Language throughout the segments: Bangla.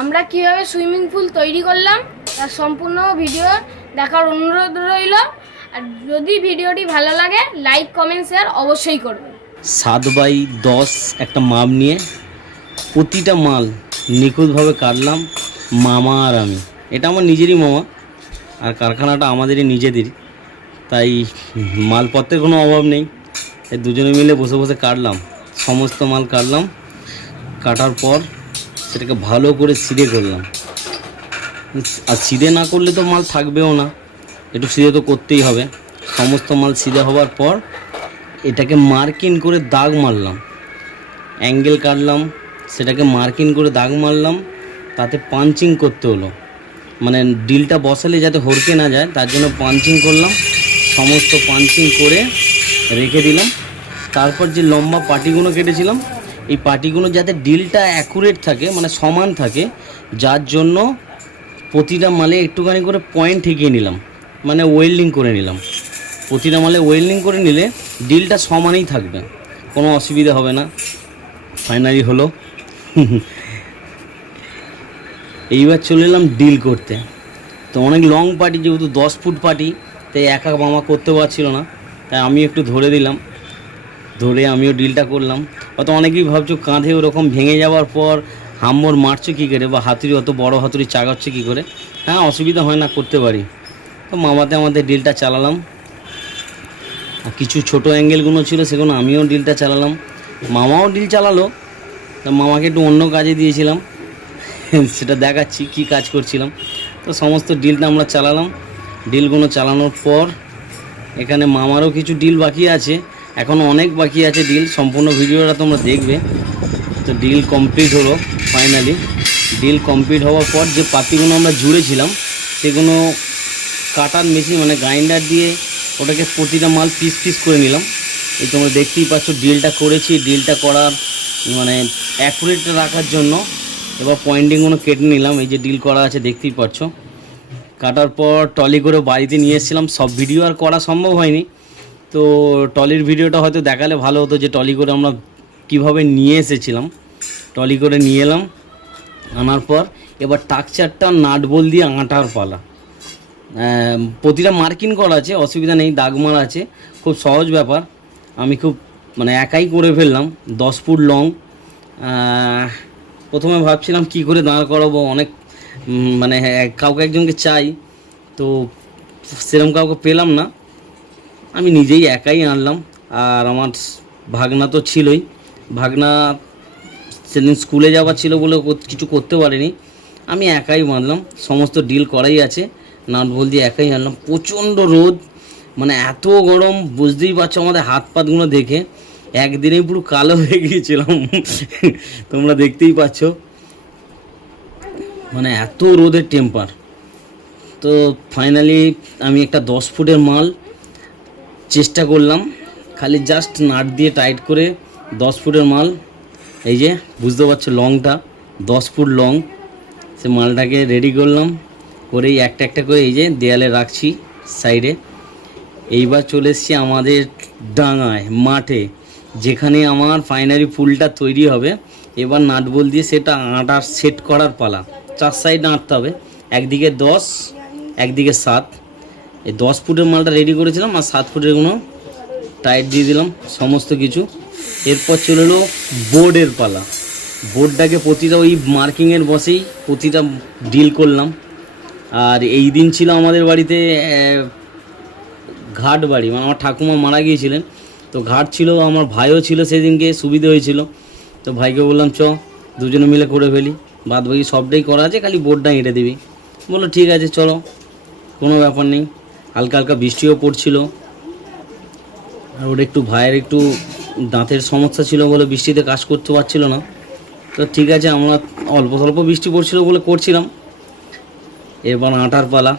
আমরা কিভাবে সুইমিং পুল তৈরি করলাম তার সম্পূর্ণ ভিডিও দেখার অনুরোধ রইল। আর যদি ভিডিওটি ভালো লাগে লাইক কমেন্ট শেয়ার অবশ্যই করবেন। 7/10 একটা মাপ নিয়ে প্রতিটা মাল নিখুঁতভাবে কাটলাম মামা আর আমি। এটা আমার নিজেরই মামা আর কারখানাটা আমাদেরই নিজেদেরই, তাই মালপত্রের কোনো অভাব নেই। এই দুজনে মিলে বসে বসে কাটলাম, সমস্ত মাল কাটলাম। কাটার পর সেটাকে ভালো করে সিধে করলাম। আর সিধে না করলে তো মাল থাকবেও না, একটু সিধে তো করতেই হবে। সমস্ত মাল সিধে হওয়ার পর এটাকে মার্কিং করে দাগ মারলাম, অ্যাঙ্গেল কাটলাম, সেটাকে মার্কিং করে দাগ মারলাম। তাতে পাঞ্চিং করতে হলো, মানে ডিলটা বসালে যাতে হড়কে না যায় তার জন্য পাঞ্চিং করলাম। সমস্ত পাঞ্চিং করে রেখে দিলাম। তারপর যে লম্বা পাটিগুলো কেটেছিলাম, এই পাটিগুলো যাতে ডিলটা অ্যাকুরেট থাকে, মানে সমান থাকে, যার জন্য প্রতিটা মালে একটুখানি করে পয়েন্ট ঠেকিয়ে নিলাম, মানে ওয়েল্ডিং করে নিলাম। প্রতিটা মালে ওয়েল্ডিং করে নিলে ডিলটা সমানই থাকবে, কোনো অসুবিধা হবে না। ফাইনালি হলো। এইবার চলে এলাম ডিল করতে। তো অনেক লং পার্টি, যেহেতু 10 ফুট পার্টি, তাই একা মামা করতে পারছিল না, তাই আমি একটু ধরে দিলাম। ধরে আমিও ডিলটা করলাম। অত অনেকেই ভাবছো কাঁধে ওরকম ভেঙে যাওয়ার পর হাম্মর মারছো কী করে, বা হাতুড়ি অত বড় হাতুড়ি চাগাচ্ছে কী করে। হ্যাঁ, অসুবিধা হয় না, করতে পারি। তো মামাতে আমাদের ডিলটা চালালাম। আর কিছু ছোটো অ্যাঙ্গেলগুলো ছিল সেগুলো আমিও ডিলটা চালালাম, মামাও ডিল চালালো। তা মামাকে একটু অন্য কাজে দিয়েছিলাম, সেটা দেখাচ্ছি কি কাজ করছিলাম। তো সমস্ত ডিলটা আমরা চালালাম। ডিলগুলো চালানোর পর এখানে মামারও কিছু ডিল বাকি আছে, এখনও অনেক বাকি আছে ডিল, সম্পূর্ণ ভিডিওটা তোমরা দেখবে। তো ডিল কমপ্লিট হলো ফাইনালি। ডিল কমপ্লিট হওয়ার পর যে পাতিগুলো আমরা জুড়েছিলাম সেগুলো কাটার মেশিন, মানে গ্রাইন্ডার দিয়ে ওটাকে প্রতিটা মাল পিস পিস করে নিলাম। এই তোমরা দেখতেই পাচ্ছ ডিলটা করেছি। ডিলটা করার মানে অ্যাকুরেট রাখার জন্য এবার পয়েন্টিংগুলো কেটে নিলাম। এই যে ডিল করা আছে দেখতেই পাচ্ছ। কাটার পর টলি করে বাড়িতে নিয়ে এসেছিলাম। সব ভিডিও আর করা সম্ভব হয়নি, তো টলির ভিডিওটা হয়তো দেখালে ভালো হতো, যে টলি করে আমরা কিভাবে নিয়ে এসেছিলাম। টলি করে নিয়ে এলাম, আনার পর এবার টাকচারটা নাট বল দিয়ে আঁটার পালা। প্রতিটা মার্কিং করা আছে, অসুবিধা নেই, দাগ মারা আছে, খুব সহজ ব্যাপার। আমি খুব মানে একাই করে ফেললাম। 10 ফুট লং। প্রথমে ভাবছিলাম কি করে দাঁড় করাবো, অনেক মানে কাউকে একজনকে চাই, তো সেরকম কাউকে পেলাম না। আমি নিজেই একাই আনলাম। আর আমার ভাগনা তো ছিলই। ভাগনা সেদিন স্কুলে যাওয়ার ছিল বলে কিছু করতে পারিনি, আমি একাই বাঁধলাম। সমস্ত ডিল করাই আছে, নাট বল দিয়ে একাই আনলাম। প্রচণ্ড রোদ, মানে এত গরম, বুঝতেই পারছো আমাদের হাত পাতগুলো দেখে একদিনেই পুরো কালো হয়ে গিয়েছিলাম। তোমরা দেখতেই পাচ্ছ, মানে এত রোদের টেম্পার। তো ফাইনালি আমি একটা 10 ফুটের মাল চেষ্টা করলাম, খালি জাস্ট নাট দিয়ে টাইট করে 10 ফুটের মাল। এই যে বুঝতে পারছো লংটা 10 ফুট লং, সে মালটাকে রেডি করলাম। করেই একটা একটা করে এই যে দেয়ালে রাখছি সাইডে। এইবার চলে এসছি আমাদের ডাঙায়, মাঠে, যেখানে আমার ফাইনালি ফুলটা তৈরি হবে। এবার নাট বল দিয়ে সেটা আটার সেট করার পালা। 4 সাইড আঁটতে হবে, একদিকে 10 একদিকে 7। এই 10 ফুটের মালটা রেডি করেছিলাম, আর 7 ফুটেরগুলো টাইট দিয়ে দিলাম সমস্ত কিছু। এরপর চলে এলো বোর্ডের পালা। বোর্ডটাকে প্রতিটা ওই মার্কিংয়ের বসেই প্রতিটা ডিল করলাম। আর এই দিন ছিল আমাদের বাড়িতে ঘাট বাড়ি, মানে আমার ঠাকুমা মারা গিয়েছিলেন, তো ঘাট ছিল। আমার ভাইও ছিল সেদিনকে, সুবিধে হয়েছিল। তো ভাইকে বললাম চ দুজনে মিলে করে ফেলি, বাদ বাকি সবটাই করা আছে, খালি বোর্ডটা এঁটে দিবি। বললো ঠিক আছে চলো, কোনো ব্যাপার নেই। হালকা হালকা বৃষ্টিও পড়ছিল, আর ওর একটু ভাইয়ের একটু দাঁতের সমস্যা ছিল বলে বৃষ্টিতে কাজ করতে পারছিল না। তো ঠিক আছে, আমরা অল্প স্বল্প বৃষ্টি পড়ছিল বলে করছিলাম। এবার আটার পালা।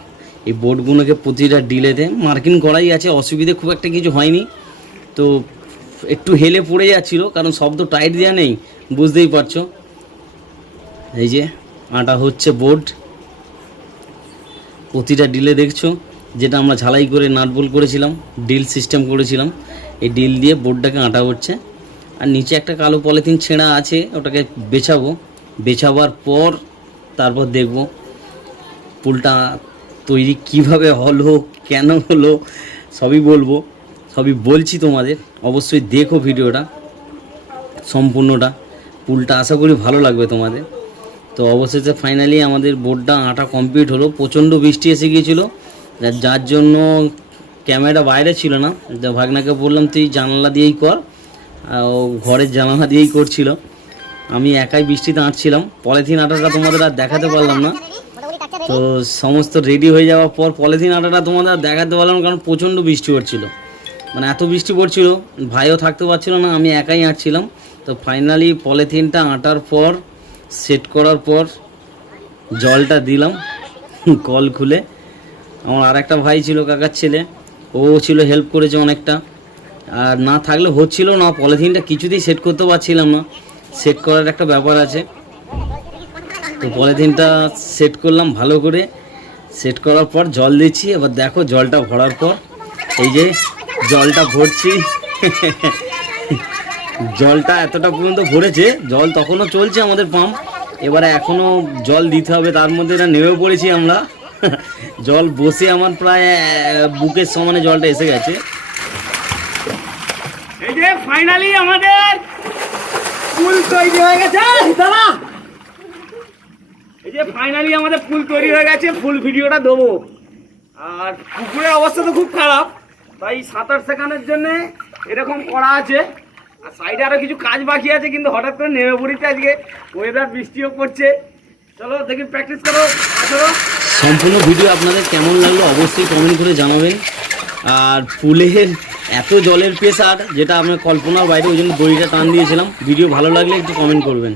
এই বোর্ডগুলোকে প্রতিটা ডিলেতে মার্কিং করাই আছে, অসুবিধে খুব একটা কিছু হয়নি। তো একটু হেলে পড়ে যাচ্ছিল, কারণ সব তো টাইট দেওয়া নেই, বুঝতেই পারছো। এই যে আটা হচ্ছে বোর্ড প্রতিটা ডিলে, দেখছো যেটা আমরা ঝালাই করে নাট বল করেছিলাম, ডিল সিস্টেম করেছিলাম, এই ডিল দিয়ে বোর্ডটাকে আটা হচ্ছে। আর নিচে একটা কালো পলিথিন ছেঁড়া আছে, ওটাকে বেছাবো। বেছাবার পর তারপর দেখব পুলটা তৈরি কিভাবে হলো, কেন হলো, সবই বলবো, সবই বলছি তোমাদের। অবশ্যই দেখো ভিডিওটা সম্পূর্ণটা, পুলটা আশা করি ভালো লাগবে তোমাদের। তো অবশেষে ফাইনালি আমাদের বোর্ডটা আটা কমপ্লিট হলো। প্রচণ্ড বৃষ্টি এসে গিয়েছিলো, যার জন্য ক্যামেরাটা বাইরে ছিল না। ভাগনাকে বললাম তুই জানালা দিয়েই কর, ও ঘরের জানালা দিয়েই করছিল, আমি একাই বৃষ্টিতে আঁটছিলাম। পলিথিন আটাটা তোমাদের আর দেখাতে পারলাম না। তো সমস্ত রেডি হয়ে যাওয়ার পর পলিথিন আটাটা তোমাদের আর দেখাতে পারলাম না, কারণ প্রচণ্ড বৃষ্টি পড়ছিল, মানে এত বৃষ্টি পড়ছিল, ভাইও থাকতে পারছিল না, আমি একাই আঁটছিলাম। তো ফাইনালি পলিথিনটা আঁটার পর সেট করার পর জলটা দিলাম কল খুলে। আমার আর একটা ভাই ছিল, কাকার ছেলে, ও ছিল, হেল্প করেছে অনেকটা। আর না থাকলে হচ্ছিল না, পলিথিনটা কিছুতেই সেট করতে পারছিলাম না, সেট করার একটা ব্যাপার আছে। তো পলিথিনটা সেট করলাম ভালো করে, সেট করার পর জল দিচ্ছি। এবার দেখো জলটা ভরার পর, এই যে জলটা ভরছি জলটা এতটা পর্যন্ত ভরেছে, জল তখনও চলছে আমাদের পাম্প, এবারে এখনও জল দিতে হবে। তার মধ্যে এটা নেমে পড়েছি আমরা জল বসে আমার প্রায় বুকের সমানে জলটা এসে গেছে। এই যে ফাইনালি আমাদের পুল তৈরি হয়ে গেছে। দাদা, এই যে ফাইনালি আমাদের পুল তৈরি হয়ে গেছে, ফুল ভিডিওটা দেবো। আর পুকুরের অবস্থা তো খুব খারাপ, তাই সাঁতার শেখানোর জন্যে এরকম করা আছে। আর সাইডে আরও কিছু কাজ বাকি আছে, কিন্তু হঠাৎ করে নেমে পড়েছে আজকে, ওয়েদার বৃষ্টিও পড়ছে। চলো দেখি প্র্যাকটিস করো। চলো, সম্পূর্ণ ভিডিও আপনাদের কেমন লাগলো অবশ্যই কমেন্ট করে জানাবেন। আর পুলের এত জলের প্রেসার যেটা আমরা কল্পনার বাইরে, ওই জন্য দড়িটা টান দিয়েছিলাম। ভিডিও ভালো লাগলে একটু কমেন্ট করবেন।